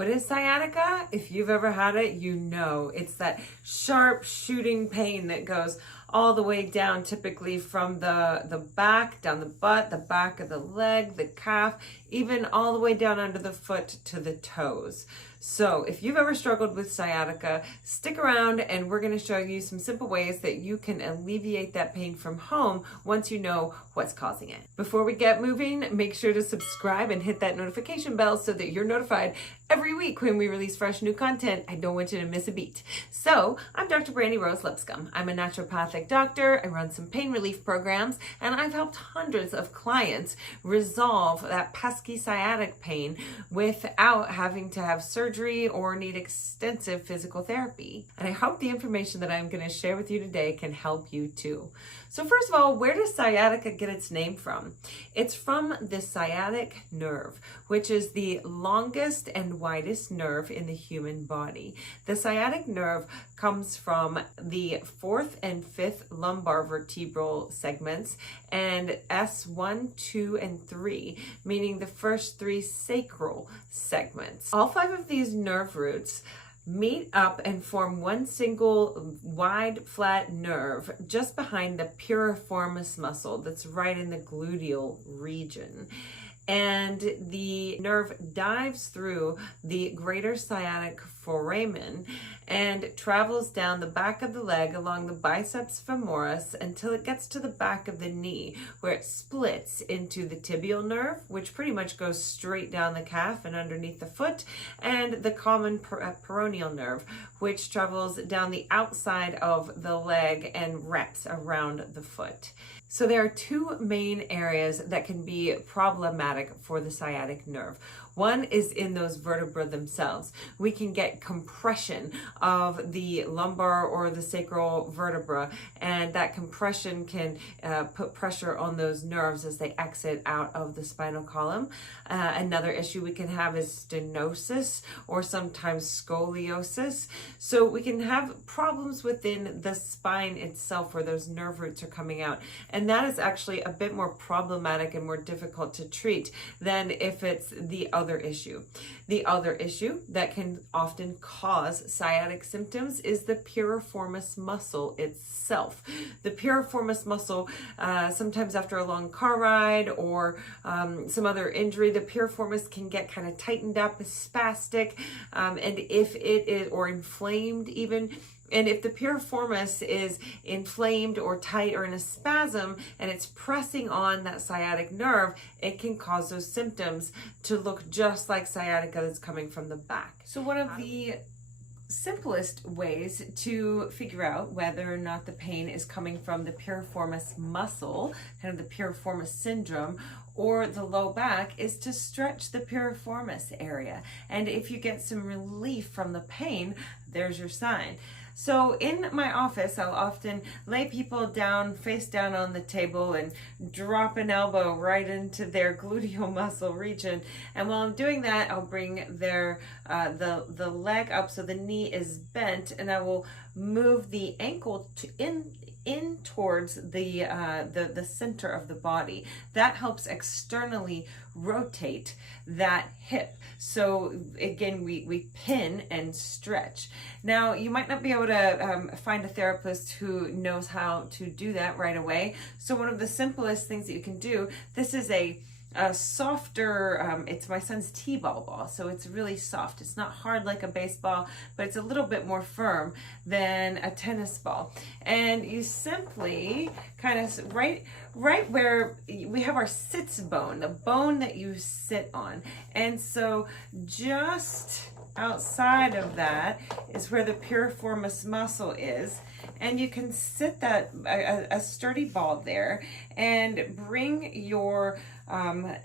What is sciatica? If you've ever had it, you know it's that sharp shooting pain that goes all the way down, typically from the back, down the butt, the back of the leg, the calf, even all the way down under the foot to the toes. So if you've ever struggled with sciatica, stick around and we're going to show you some simple ways that you can alleviate that pain from home once you know what's causing it. Before we get moving, make sure to subscribe and hit that notification bell so that you're notified every week when we release fresh new content. I don't want you to miss a beat. So I'm Dr. Brandy Rose Lipscomb. I'm a naturopathic doctor. I run some pain relief programs, and I've helped hundreds of clients resolve that pesky sciatic pain without having to have surgery or need extensive physical therapy. And I hope the information that I'm going to share with you today can help you too. So first of all, where does sciatica get its name from? It's from the sciatic nerve, which is the longest and widest nerve in the human body. The sciatic nerve comes from the 4th and 5th lumbar vertebral segments and S1, 2, and 3, meaning the first 3 sacral segments. All 5 of these nerve roots meet up and form one single wide flat nerve just behind the piriformis muscle that's right in the gluteal region. And the nerve dives through the greater sciatic foramen and travels down the back of the leg along the biceps femoris until it gets to the back of the knee, where it splits into the tibial nerve, which pretty much goes straight down the calf and underneath the foot, and the common peroneal nerve, which travels down the outside of the leg and wraps around the foot. So there are 2 main areas that can be problematic for the sciatic nerve. One is in those vertebrae themselves. We can get compression of the lumbar or the sacral vertebra, and that compression can put pressure on those nerves as they exit out of the spinal column. Another issue we can have is stenosis or sometimes scoliosis. So we can have problems within the spine itself where those nerve roots are coming out. And that is actually a bit more problematic and more difficult to treat than if it's the other issue. The other issue that can often cause sciatic symptoms is the piriformis muscle itself. The piriformis muscle, sometimes after a long car ride or some other injury, the piriformis can get kind of tightened up, spastic, and if it is, or inflamed even. And if the piriformis is inflamed or tight or in a spasm and it's pressing on that sciatic nerve, it can cause those symptoms to look just like sciatica that's coming from the back. So one of the simplest ways to figure out whether or not the pain is coming from the piriformis muscle, kind of the piriformis syndrome, or the low back, is to stretch the piriformis area. And if you get some relief from the pain, there's your sign. So in my office, I'll often lay people down, face down on the table and drop an elbow right into their gluteal muscle region. And while I'm doing that, I'll bring their the leg up so the knee is bent, and I will move the ankle in towards the center of the body. That helps externally rotate that hip. So again, we pin and stretch. Now, you might not be able to find a therapist who knows how to do that right away. So one of the simplest things that you can do, this is a softer, it's my son's t-ball ball, so it's really soft. It's not hard like a baseball, but it's a little bit more firm than a tennis ball. And you simply kind of right where we have our sits bone, the bone that you sit on. And so just outside of that is where the piriformis muscle is. And you can sit that a sturdy ball there and bring your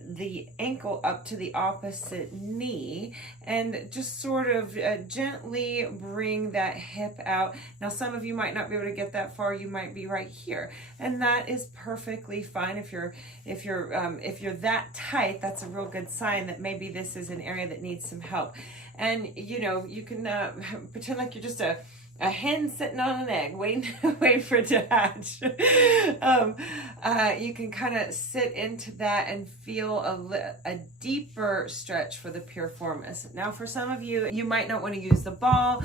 the ankle up to the opposite knee and just sort of gently bring that hip out. Now, some of you might not be able to get that far. You might be right here, and that is perfectly fine. If you're that tight, that's a real good sign that maybe this is an area that needs some help. And you know, you can pretend like you're just a a hen sitting on an egg, waiting for it to hatch. You can kind of sit into that and feel a deeper stretch for the piriformis. Now, for some of you, you might not want to use the ball.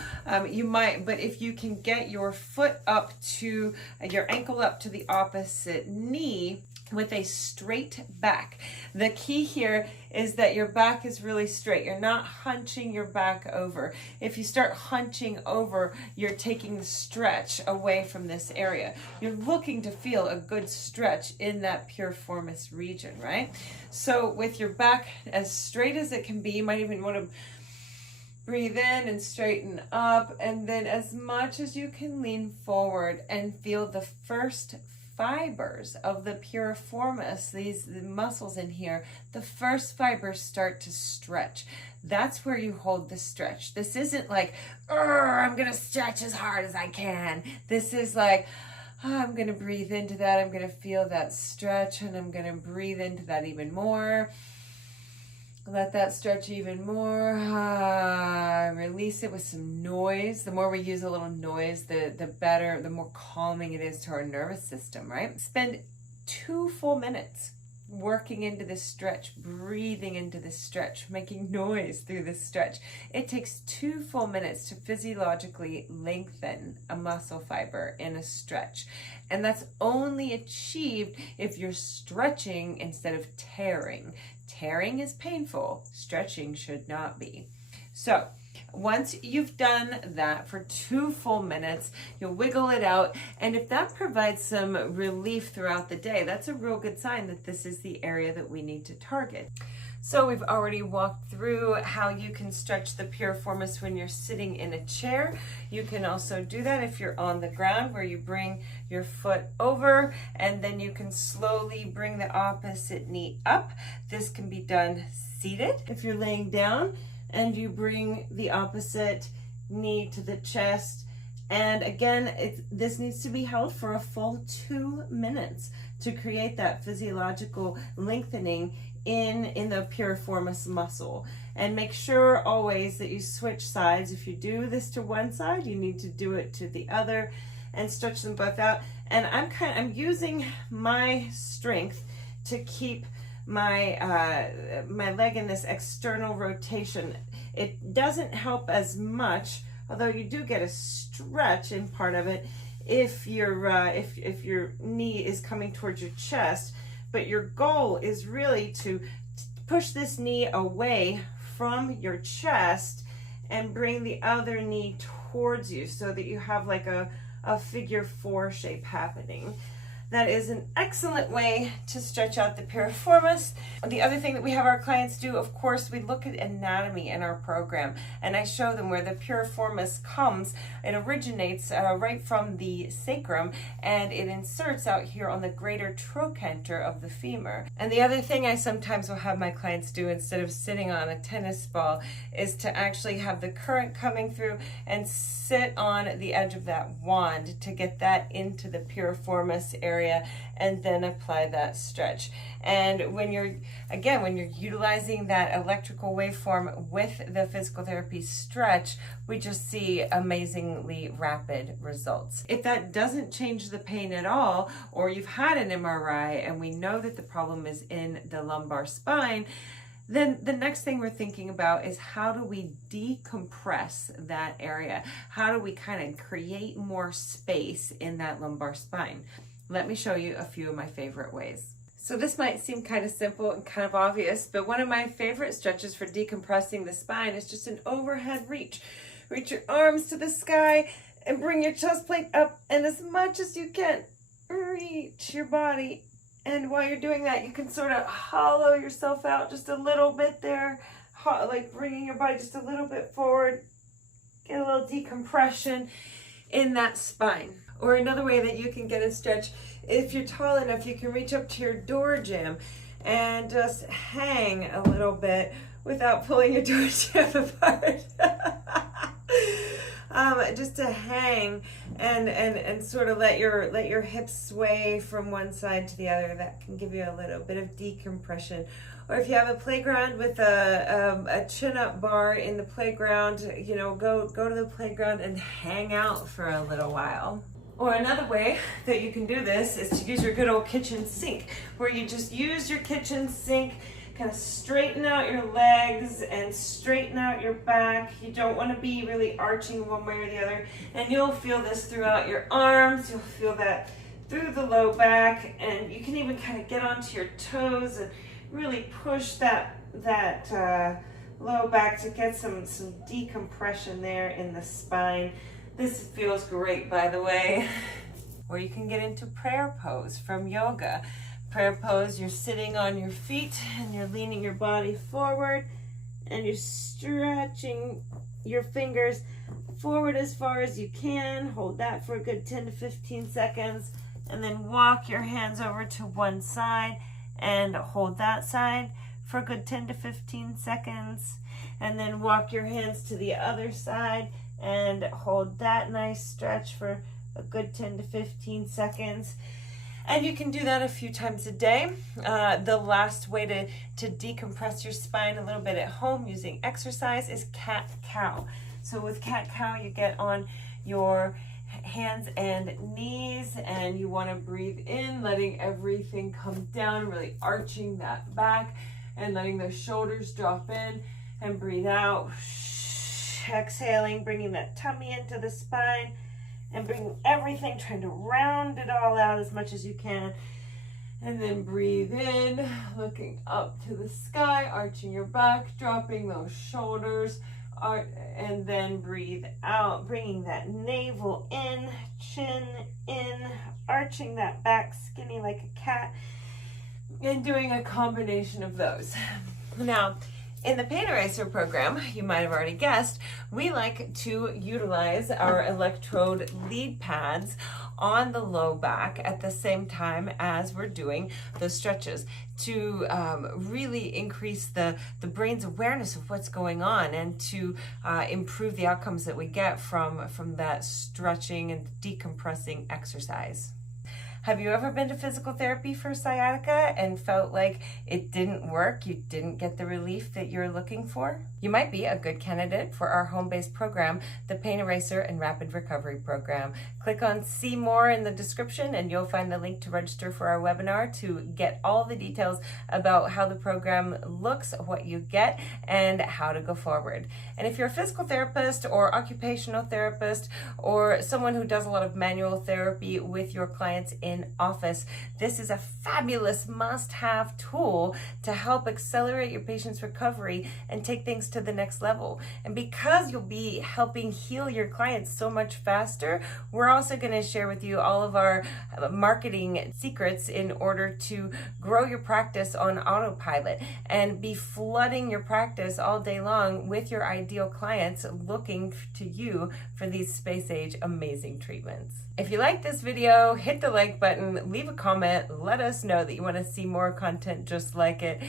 You might, but if you can get your foot up to your ankle up to the opposite knee, with a straight back. The key here is that your back is really straight. You're not hunching your back over. If you start hunching over, you're taking the stretch away from this area. You're looking to feel a good stretch in that piriformis region, right? So with your back as straight as it can be, you might even want to breathe in and straighten up, and then as much as you can lean forward and feel the first fibers of the piriformis, the muscles in here, the first fibers start to stretch. That's where you hold the stretch. This isn't like, I'm gonna stretch as hard as I can. This is like, I'm gonna breathe into that, I'm gonna feel that stretch, and I'm gonna breathe into that even more. Let that stretch even more. Release it with some noise. The more we use a little noise, the better, the more calming it is to our nervous system, right? Spend 2 full minutes working into this stretch, breathing into this stretch, making noise through this stretch. It takes 2 full minutes to physiologically lengthen a muscle fiber in a stretch. And that's only achieved if you're stretching instead of tearing. Tearing is painful. Stretching should not be. So once you've done that for 2 full minutes, you'll wiggle it out. And if that provides some relief throughout the day, that's a real good sign that this is the area that we need to target. So we've already walked through how you can stretch the piriformis when you're sitting in a chair. You can also do that if you're on the ground, where you bring your foot over and then you can slowly bring the opposite knee up. This can be done seated. If you're laying down and you bring the opposite knee to the chest, and again, this needs to be held for a full 2 minutes to create that physiological lengthening in the piriformis muscle. And make sure always that you switch sides. If you do this to one side, you need to do it to the other and stretch them both out. And I'm using my strength to keep my my leg in this external rotation. It doesn't help as much, although you do get a stretch in part of it if your knee is coming towards your chest. But your goal is really to push this knee away from your chest and bring the other knee towards you so that you have like a figure 4 shape happening. That is an excellent way to stretch out the piriformis. The other thing that we have our clients do, of course, we look at anatomy in our program, and I show them where the piriformis comes. It originates right from the sacrum, and it inserts out here on the greater trochanter of the femur. And the other thing I sometimes will have my clients do, instead of sitting on a tennis ball, is to actually have the current coming through and sit on the edge of that wand to get that into the piriformis area, and then apply that stretch. And when you're utilizing that electrical waveform with the physical therapy stretch, we just see amazingly rapid results. If that doesn't change the pain at all, or you've had an MRI and we know that the problem is in the lumbar spine, then the next thing we're thinking about is, how do we decompress that area? How do we kind of create more space in that lumbar spine? Let me show you a few of my favorite ways. So this might seem kind of simple and kind of obvious, but one of my favorite stretches for decompressing the spine is just an overhead reach. Reach your arms to the sky and bring your chest plate up, and as much as you can, reach your body. And while you're doing that, you can sort of hollow yourself out just a little bit there, like bringing your body just a little bit forward. Get a little decompression in that spine. Or another way that you can get a stretch, if you're tall enough, you can reach up to your door jamb and just hang a little bit without pulling your door jamb apart. just to hang and sort of let your hips sway from one side to the other. That can give you a little bit of decompression. Or if you have a playground with a chin-up bar in the playground, you know, go to the playground and hang out for a little while. Or another way that you can do this is to use your good old kitchen sink, where you just use your kitchen sink, kind of straighten out your legs and straighten out your back. You don't want to be really arching one way or the other. And you'll feel this throughout your arms. You'll feel that through the low back, and you can even kind of get onto your toes and really push that low back to get some decompression there in the spine. This feels great, by the way. Or you can get into prayer pose from yoga. Prayer pose, you're sitting on your feet and you're leaning your body forward and you're stretching your fingers forward as far as you can. Hold that for a good 10 to 15 seconds, and then walk your hands over to one side and hold that side for a good 10 to 15 seconds, and then walk your hands to the other side and hold that nice stretch for a good 10 to 15 seconds. And you can do that a few times a day. The last way to decompress your spine a little bit at home using exercise is cat-cow. So with cat-cow, you get on your hands and knees, and you want to breathe in, letting everything come down, really arching that back and letting the shoulders drop in, and breathe out. Exhaling, bringing that tummy into the spine and bring everything, trying to round it all out as much as you can. And then breathe in, looking up to the sky, arching your back, dropping those shoulders, and then breathe out, bringing that navel in, chin in, arching that back skinny like a cat, and doing a combination of those. Now, in the Pain Eraser program, you might have already guessed, we like to utilize our electrode lead pads on the low back at the same time as we're doing those stretches to really increase the brain's awareness of what's going on, and to improve the outcomes that we get from that stretching and decompressing exercise. Have you ever been to physical therapy for sciatica and felt like it didn't work, you didn't get the relief that you're looking for? You might be a good candidate for our home-based program, the Pain Eraser and Rapid Recovery Program. Click on See More in the description and you'll find the link to register for our webinar to get all the details about how the program looks, what you get, and how to go forward. And if you're a physical therapist or occupational therapist or someone who does a lot of manual therapy with your clients in office, this is a fabulous must-have tool to help accelerate your patient's recovery and take things to the next level. And because you'll be helping heal your clients so much faster, we're also going to share with you all of our marketing secrets in order to grow your practice on autopilot and be flooding your practice all day long with your ideal clients looking to you for these space-age amazing treatments. If you like this video, hit the like button, leave a comment, let us know that you want to see more content just like it.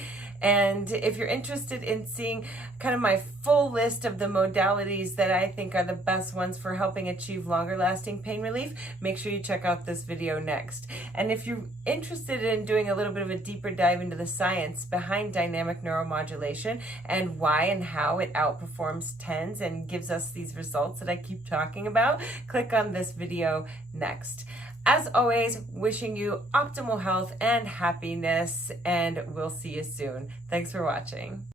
And if you're interested in seeing kind of my full list of the modalities that I think are the best ones for helping achieve longer lasting pain relief, make sure you check out this video next. And if you're interested in doing a little bit of a deeper dive into the science behind dynamic neuromodulation and why and how it outperforms TENS and gives us these results that I keep talking about, click on this video next. As always, wishing you optimal health and happiness, and we'll see you soon. Thanks for watching.